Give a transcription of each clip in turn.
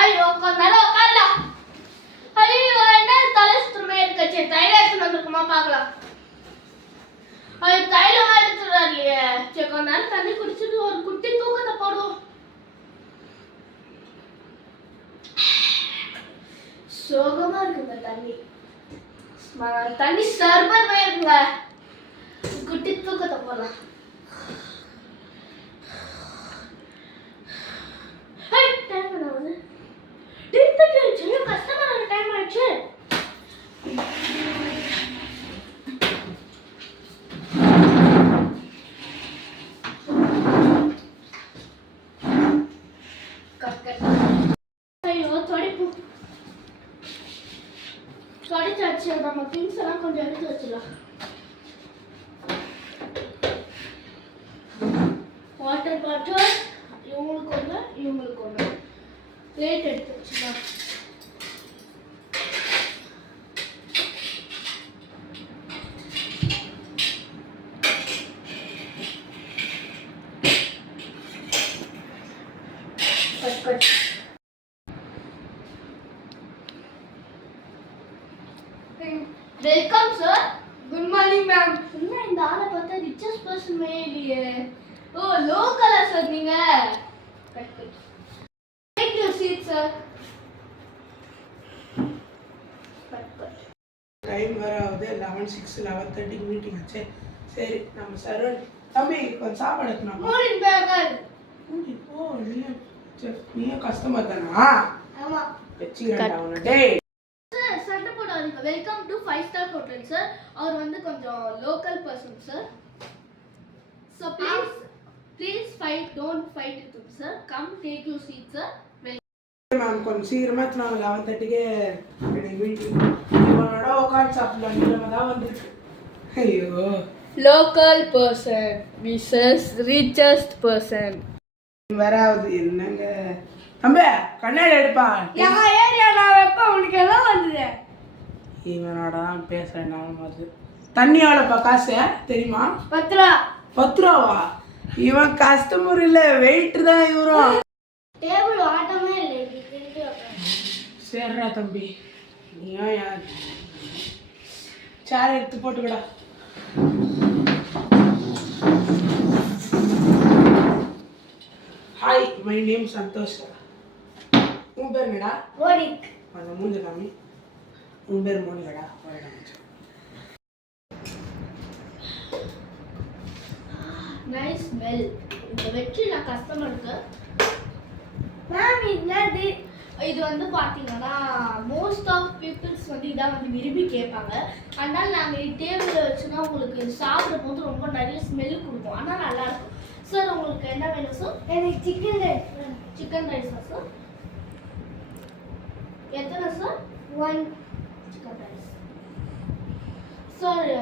ஐயோ கொஞ்ச நேரம் உட்காரலாம். ஐயோ என்ன தலை சுத்தமே இருக்கச்சு. தைலம் எடுத்துட்டு வந்திருக்குமா பார்க்கலாம். ஐயோ தைலம் எடுத்துட்டு வரலையே. சரி கொஞ்ச நேரம் தண்ணி குடிச்சிட்டு ஒரு குட்டி தூக்கத்தை போடுவோம். சோகமா இருக்குங்க தண்ணி. தண்ணி சர்பர் இருக்குங்க. குட்டி தூக்கத்தை போடலாம். டைம் ஆகுது. கஸ்டமர் டைம் ஆயிடுச்சு. ஐயோ தொடைப்பு தொடைச்சாச்சு. நம்ம திங்ஸ் எல்லாம் கொஞ்சம் எடுத்து வச்சிடலாம். வாட்டர் பாட்டில் இவங்களுக்கு ஒன்று இவங்களுக்கு ஒன்று. பிளேட் எடுத்து வச்சுக்கலாம். Welcome sir. Good morning ma'am. என்ன இந்த ஆளை பார்த்தா ரிச்சஸ்ட் பர்சன் இல்லையே. ஓ லோக்கலா சார் நீங்க? Take your seat sir. Time வர ஆகுது 11:06 11:30 மீட்டிங் ஆச்சு. சரி நம்ம சார் தம்பி கொஞ்சம் சாப்பாடு எடுக்கணும். Morning Baker. ஓ நீயும் கஸ்டமர் தானா? ஆமா. வெச்சிங்கடா உன டேய். சார் சண்டை போடாதீங்க. Welcome to 5 star hotel sir. அவர் வந்து கொஞ்சம் local person sir. So please fight, don't fight with him sir. Come take your seat sir. Ma'am கொஞ்சம் சீக்கிரமா நான் 11:30க்கு எனக்கு மீட்டிங். இவனோட உட்காந்து சாப்பிடலாம். நீங்க தான் வந்திருக்கு. ஐயோ local person versus richest person. வராது என்னங்க தம்பி கண்ணாடி எடுப்பா. எங்க ஏரியா நான் வெப்ப உனக்கு எல்லாம் வந்தது. இவனோட தான் பேசுறேன் நான் மாதிரி. தண்ணியோட காசு தெரியுமா? 10 ரூபா. 10 ரூபாவா? இவன் கஸ்டமர் இல்ல வெயிட் தான் இவரும். டேபிள் ஆட்டமே இல்லை. சரிடா தம்பி நீயும் யார் சேர் எடுத்து போட்டுக்கடா. Hi my name Santhosh. உன் பேர் என்னடா? மோனிக். அந்த மூஞ்ச காமி. உன் பேர் மோனிகடா. Nice smell. இந்த வெற்றி நான் கஸ்டமருக்கு மேம் என்னது இது வந்து பார்த்தீங்கன்னா மோஸ்ட் ஆஃப் பீப்புள்ஸ் வந்து இதான் வந்து விரும்பி கேட்பாங்க. அதனால நாங்கள் டேபிளில் வச்சுன்னா உங்களுக்கு சாப்பிடும் போது ரொம்ப நிறைய ஸ்மெல் கொடுக்கும். ஆனால் நல்லாயிருக்கும் சார். உங்களுக்கு என்ன வேணும் சார்? எனக்கு சிக்கன் ரைஸ். சிக்கன் ரைஸா சார்? எத்தனை சார்? 1 chicken rice sir.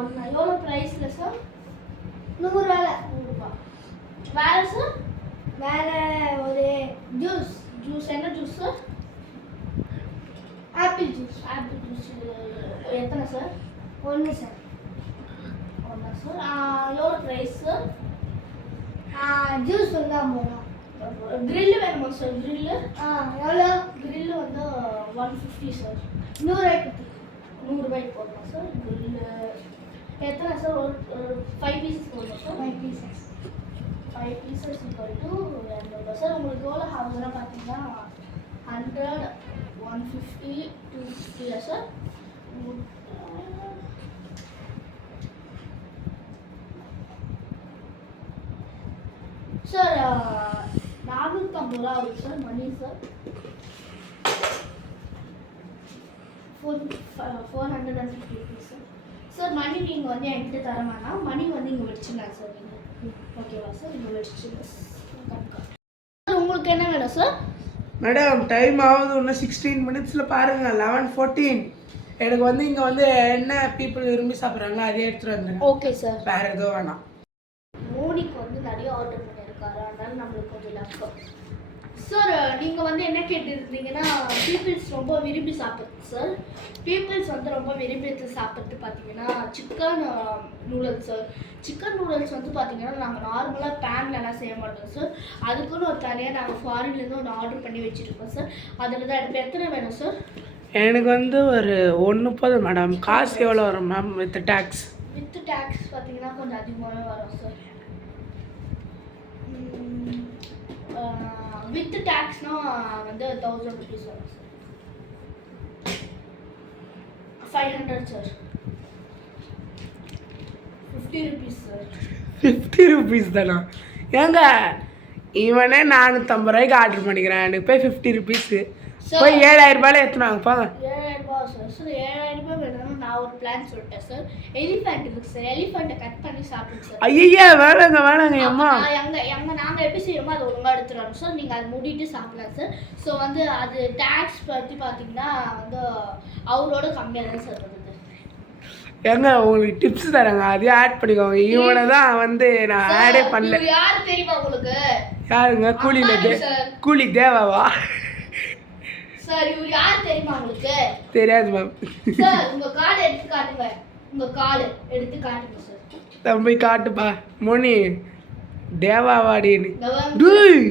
1 எவ்வளோ ப்ரைஸில் சார்? 100 ரூபா. வேறு சார்? வேறு ஒரு ஜூஸ். ஜூஸ் என்ன juice sir? Apple juice. Apple juice எத்தனை சார்? 1 சார். 1 சார். எவ்வளோ ப்ரைஸ் சார்? ஜூஸ் வந்து 50 ரூபா. கிரில்லு வேணுமா சார்? கிரில்லு எவ்வளோ? கிரில்லு வந்து 150 சார். 100 ரூபாய்க்கு போடணுமா சார்? கிரில்லு எத்தனை சார்? ஒரு 5 பீசஸ் போடணும் sir. 5 pieces. 5 pieces equal to 200 sir. உங்களுக்கு எவ்வளோ ஆகுதுன்னா பார்த்தீங்கன்னா 100 150 250 சார். சார் 450 ரூபா ஆகுது சார். மணி சார் 450 ருபீஸ் சார். சார் மணி நீங்கள் வந்து என்கிட்ட தர வேணாம். மணி வந்து இங்கே வச்சுக்கலாம் சார். நீங்கள் ஓகேவா சார்? இங்கே வச்சுங்க சார். உங்களுக்கு என்ன வேணும் சார்? மேடம் டைம் ஆகுது. இன்னும் 16 மினிட்ஸில் பாருங்கள் 11:14. எனக்கு வந்து இங்கே வந்து என்ன பீப்புள் விரும்பி சாப்பிட்றாங்களோ அதே எடுத்துகிட்டு வந்துடுங்க. Okay sir. வேறு எதுவும் வேணாம். மோனிக்கு வந்து நிறைய ஆர்டர் பண்ணியிருக்காரு. அதனால நம்மளுக்கு கொஞ்சம் லாபம். சார் நீங்கள் வந்து என்ன கேட்டிருந்தீங்கன்னா பீப்புள்ஸ் ரொம்ப விரும்பி சாப்பிட்றது சார். பீப்புள்ஸ் வந்து ரொம்ப விரும்பி சாப்பிட்றது பார்த்தீங்கன்னா chicken noodles sir. Chicken noodles வந்து பார்த்தீங்கன்னா நாங்கள் நார்மலாக பேன்லலாம் செய்ய மாட்டோம் சார். அதுக்குன்னு ஒரு தனியாக நாங்கள் ஃபாரின்லேருந்து ஒன்று ஆர்டர் பண்ணி வச்சுருக்கோம் சார். அதில் தான் எனக்கு எத்தனை வேணும் சார்? எனக்கு வந்து ஒரு 1 போதும் மேடம். காசு எவ்வளோ வரும் ma'am with tax? With tax பார்த்தீங்கன்னா கொஞ்சம் அதிகமாகவே வரும் சார். வித் டேக்ஸ்னா வந்து 1000 rupees வரும் sir. 500 sir. 50 rupees sir. 50 rupees தானா? ஏங்க இவனே 450 ரூபாய்க்கு ஆர்டர் பண்ணிக்கிறேன், எனக்கு போய் 50 rupees போய் 7000 ரூபாயில எடுத்துனாங்க போங்க. 7000 ரூபாய் சார். சார் 7000 ரூபாய் வேணும்னா நான் ஒரு பிளான் சொல்லிட்டேன் சார். எலிஃபென்ட் இருக்கு சார். எலிஃபெண்ட்டை கட் பண்ணி சாப்பிடுங்க சார். ஐயா வேணாங்க வேணாங்க அம்மா. நாங்கள் எப்படி செய்யணுமோ அதை ஒழுங்காக எடுத்துடணும் சார். நீங்கள் அதை மூடிட்டு சாப்பிடலாம் சார். ஸோ வந்து அது டேக்ஸ் பற்றி பார்த்தீங்கன்னா வந்து அவரோட கம்மியாக தான் சார் வருது. ஏங்க உங்களுக்கு டிப்ஸ் தரேங்க, அதையும் ஆட் பண்ணிக்கோங்க. இவனை தான் வந்து நான் ஆடே பண்ணல. யார் தெரியுமா உங்களுக்கு? யாருங்க? கூலி தேவாவா சார்? இவர் யார் தெரியுமா உங்களுக்கு? தெரியாது மேம். சார் உங்க கார்டு எடுத்து காட்டுங்க. உங்க கார்டு எடுத்து காட்டுங்க சார். தம்பி காட்டுப்பா. மோனி தேவாவாடின்னு டேய்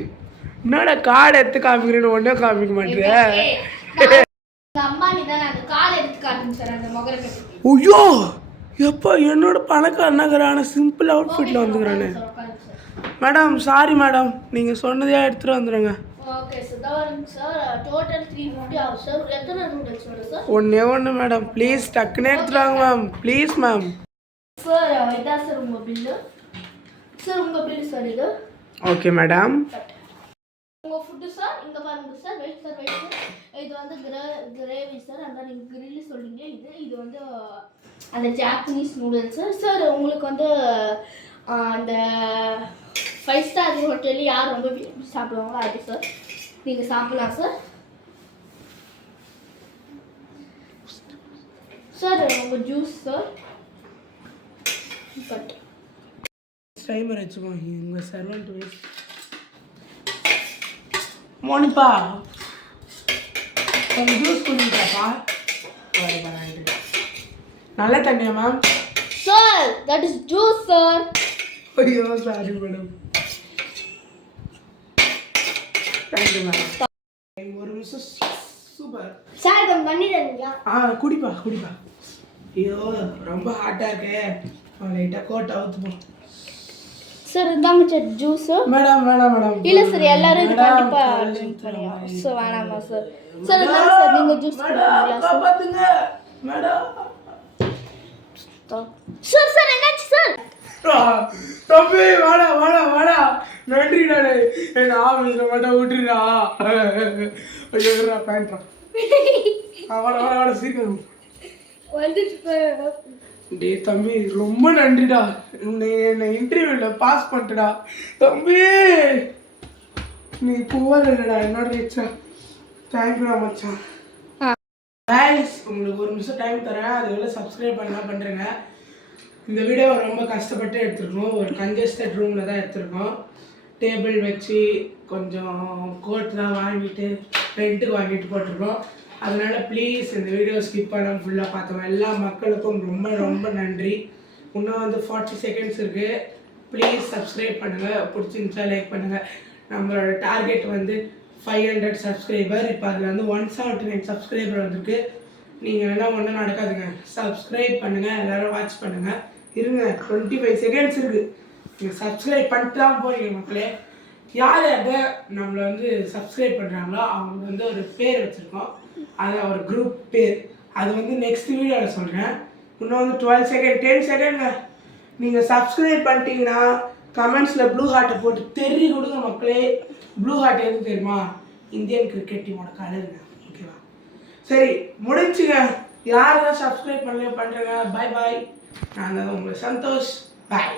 என்னடா கார்டு எடுத்து காமிக்கிறேன்னு ஒன்றே காமிக்க மாட்டேன். அம்மானி தான் அந்த கார்டு எடுத்து காட்டுங்க சார். அந்த முகரக்கட்டி. ஐயோ எப்போ என்னோட பணக்காரனாகிறான சிம்பிள் அவுட்ஃபிட்டில் வந்துக்கிறானே. மேடம் சாரி மேடம், நீங்கள் சொன்னதே எடுத்துகிட்டு வந்துடுங்க. Okay sir. தவறுங்க சார். டோட்டல் 350 ஆகும் சார். எத்தனை நூடுல்ஸ் வேணும் சார்? ஒன்று மேடம் ப்ளீஸ் டக்குன்னு எடுத்துருவாங்க மேம் ப்ளீஸ் மேம். சார் இதான் சார் உங்கள் பில்லு. சார் உங்கள் பில்லு சார் இது. Okay madam. உங்கள் ஃபுட்டு சார். இங்கே பாருங்க sir. Wait sir wait sir. இது வந்து கிரேவி சார். அந்த நீங்கள் கிரில்லு சொல்லிங்க. இது வந்து அந்த ஜாப்பனீஸ் நூடுல்ஸ் சார். சார் உங்களுக்கு வந்து அந்த 5 ஸ்டார் ஹோட்டலில் யார் ரொம்ப விரும்பி சாப்பிடுவாங்களோ அது சார். நீங்கள் சாப்பிடலாம் சார். சார் உங்கள் ஜூஸ் சார். பட் டைமர் வச்சுக்கோ. உங்கள் சர்வெண்ட் வேஸ்ட். மோனிப்பா கொஞ்சம் ஜூஸ் குடிப்பாப்பா. நல்ல தண்ணியா ma'am? Sir that is juice sir. ஐயோ சாரி மேடம். Thank you madam. ஒரு நிமிஷம். சூப்பர் சார் கொஞ்சம் பண்ணிடுறீங்களா? குடிப்பா. ஐயோ ரொம்ப ஹாட்டாக இருக்கே. லைட்டாக கோட் அவுத்துப்போம் சார். இதாங்க சார் ஜூஸ். மேடம் இல்லை சார் எல்லாரும் இது கண்டிப்பாக ட்ரிங்க் பண்ணுவாங்க. ஸோ வேணாமா சார்? சார் இதாங்க சார் நீங்கள் ஜூஸ் குடிக்கிறீங்களா பார்த்துங்க மேடம். சார் என்னாச்சு சார்? தம்பி வாடா நன்றி. நானே என் ஆஃபீஸில் மட்டும் விட்டுறா. ஐயோ பேண்ட்ரா. வாடா சீக்கிரம் டே தம்பி ரொம்ப நன்றிடா. என்னை இன்டர்வியூவில் பாஸ் பண்ணிட்டடா தம்பி. நீ போவதில்லடா என்னோட ரிச்சா. தேங்க்யூடா மச்சான். கைஸ் உங்களுக்கு ஒரு நிமிஷம் டைம் தரேன். அதுக்குள்ள சப்ஸ்கிரைப் பண்ணலாம் பண்ணுறேங்க. இந்த வீடியோவை ரொம்ப கஷ்டப்பட்டு எடுத்துருக்கோம். ஒரு கன்ஜஸ்டட் ரூமில் தான் எடுத்துருக்கோம். டேபிள் வச்சு கொஞ்சம் கோட்லாம் வாங்கிட்டு ரெண்ட்டுக்கு வாங்கிட்டு போட்டிருக்கோம். அதனால் ப்ளீஸ் இந்த வீடியோ ஸ்கிப் பண்ணாமல் ஃபுல்லாக பார்த்தோம். எல்லா மக்களுக்கும் ரொம்ப ரொம்ப நன்றி. இன்னும் வந்து 40 செகண்ட்ஸ் இருக்குது. ப்ளீஸ் சப்ஸ்கிரைப் பண்ணுங்கள். பிடிச்சிருந்துச்சா லைக் பண்ணுங்கள். நம்மளோட டார்கெட் வந்து 500 சப்ஸ்கிரைபர். இப்போ அதில் வந்து 179 சப்ஸ்கிரைபர் வந்துருக்கு. நீங்கள் வேணால் ஒன்றும் நடக்காதுங்க. சப்ஸ்கிரைப் பண்ணுங்கள். எல்லோரும் வாட்ச் பண்ணுங்கள். இருங்க 25 செகண்ட்ஸ் இருக்குது. நீங்கள் சப்ஸ்கிரைப் பண்ணிட்டு தான் போறீங்க மக்களே. யார் நம்மளை வந்து சப்ஸ்கிரைப் பண்ணுறாங்களோ அவங்களுக்கு வந்து ஒரு பேர் வச்சுருக்கோம். அது ஒரு குரூப் பேர். அது வந்து நெக்ஸ்ட் வீடியோவில் சொல்கிறேன். இன்னும் வந்து 12 செகண்ட் 10 செகண்ட்ங்க. நீங்கள் சப்ஸ்கிரைப் பண்ணிட்டீங்கன்னா கமெண்ட்ஸில் ப்ளூ ஹார்ட்டை போட்டு தெரிய கொடுங்க மக்களே. ப்ளூ ஹார்ட் எதுவும் தெரியுமா? இந்தியன் கிரிக்கெட் டீமோட கலருங்க. ஓகேவா? சரி முடிச்சுங்க. யாரெல்லாம் சப்ஸ்கிரைப் பண்ணலையோ பண்ணுறேங்க. பாய். நான் தான் உங்களுக்கு சந்தோஷ். பாய்.